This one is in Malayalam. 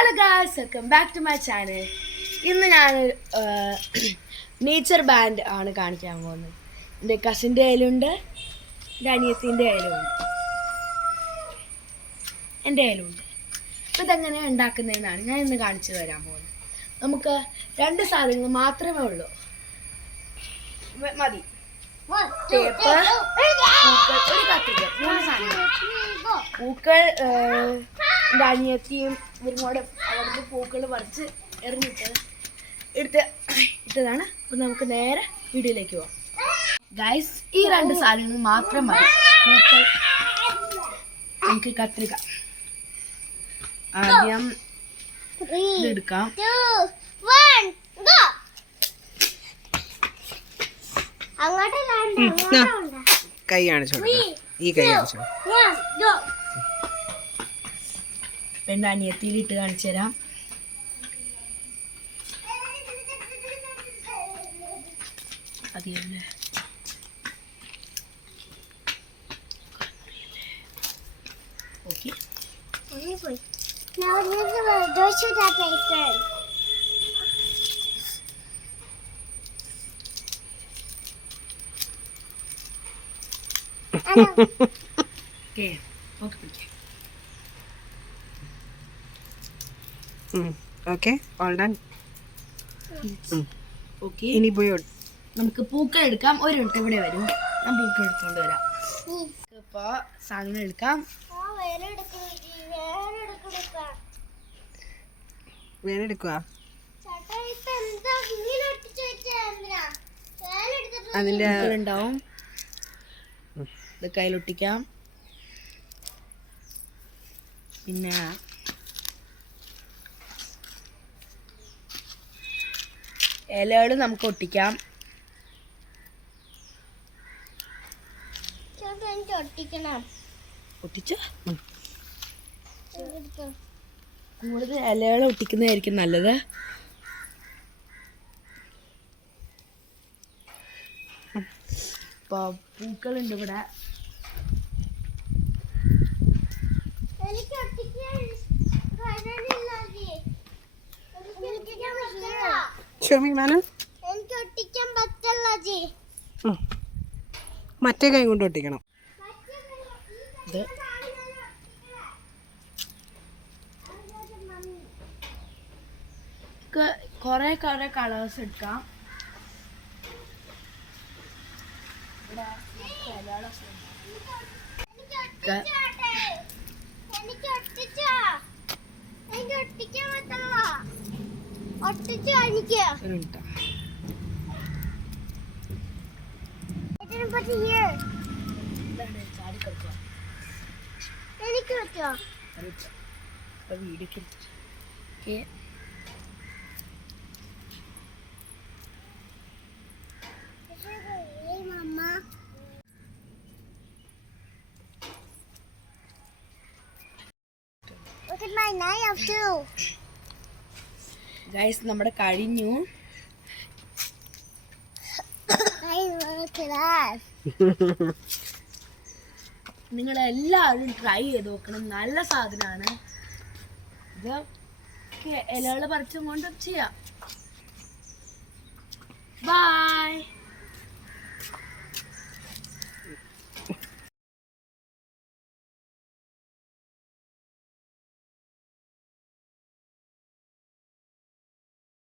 Hello guys, welcome back to my channel. ഇന്ന് ഞാൻ നേച്ചർ ബാൻഡ് ആണ് കാണിക്കാൻ പോകുന്നത്. എൻ്റെ കസിൻ്റെ കയ്യിലുണ്ട്, എൻ്റെ അനിയത്തിൻ്റെ കയ്യിലുണ്ട്, എൻ്റെ കയ്യിലുണ്ട്. അപ്പോൾ ഇതെങ്ങനെയാണ് ഉണ്ടാക്കുന്നതെന്നാണ് ഞാൻ ഇന്ന് കാണിച്ചു തരാൻ പോകുന്നത്. നമുക്ക് 2 സാധനങ്ങൾ മാത്രമേ ഉള്ളൂ, മതി. ടേപ്പ്, പൂക്കൾ, ഒരു കത്തിരിക്ക, 3 സാധനങ്ങൾ. പൂക്കൾ എൻ്റെ അനിയത്തിയും ഇവരും അവിടുത്തെ പൂക്കൾ പറിച്ച് ഇട്ടതാണ്. അപ്പം നമുക്ക് നേരെ വീഡിയോയിലേക്ക് പോവാം. ഗൈസ്, ഈ 2 സാധനങ്ങൾ മാത്രം മതി. പൂക്കൾ, നമുക്ക് കത്തിരിക്ക. ആദ്യം ഇതെടുക്കാം. കൈ കാണിച്ചോ, ഈ കൈ കാണിച്ചോ. എൻ്റെ അനിയത്തിയിലിട്ട് കാണിച്ചു തരാം. അതിയല്ലേ ഓക്കെ. ഓക്കെ, ഓക്കെ പിടിക്കാം. Okay, all done. ഓക്കെ, ഇനി പോയി നമുക്ക് പൂക്കൾ എടുക്കാം. ഒരു മിനിറ്റ് ഇവിടെ വരും, ഞാൻ പൂക്കൾ എടുത്തുകൊണ്ട് വരാം. ഇപ്പോൾ സാധനം എടുക്കാം. വേനെടുക്കുക. അതിൻ്റെ ഉണ്ടാവും, ഇത് കയ്യിലൊട്ടിക്കാം. പിന്നെ ഇലകൾ നമുക്ക് ഒട്ടിക്കാം. ഒട്ടിച്ച കൂടുതൽ ഇലകൾ ഒട്ടിക്കുന്നതായിരിക്കും നല്ലത്. ഇപ്പോൾ പൂക്കളുണ്ട് ഇവിടെ. മറ്റേ കൈ കൊണ്ട് ഒട്ടിക്കണം. കുറെ കളേഴ്സ് എടുക്കാം. ഗൈസ്, നമ്മുടെ കഴിഞ്ഞു. നിങ്ങളെല്ലാവരും ട്രൈ ചെയ്ത് നോക്കണം, നല്ല സാധനമാണ് ഇത്. ഇലകൾ പറിച്ചും കൊണ്ട് ചെയ്യാം. ബൈ.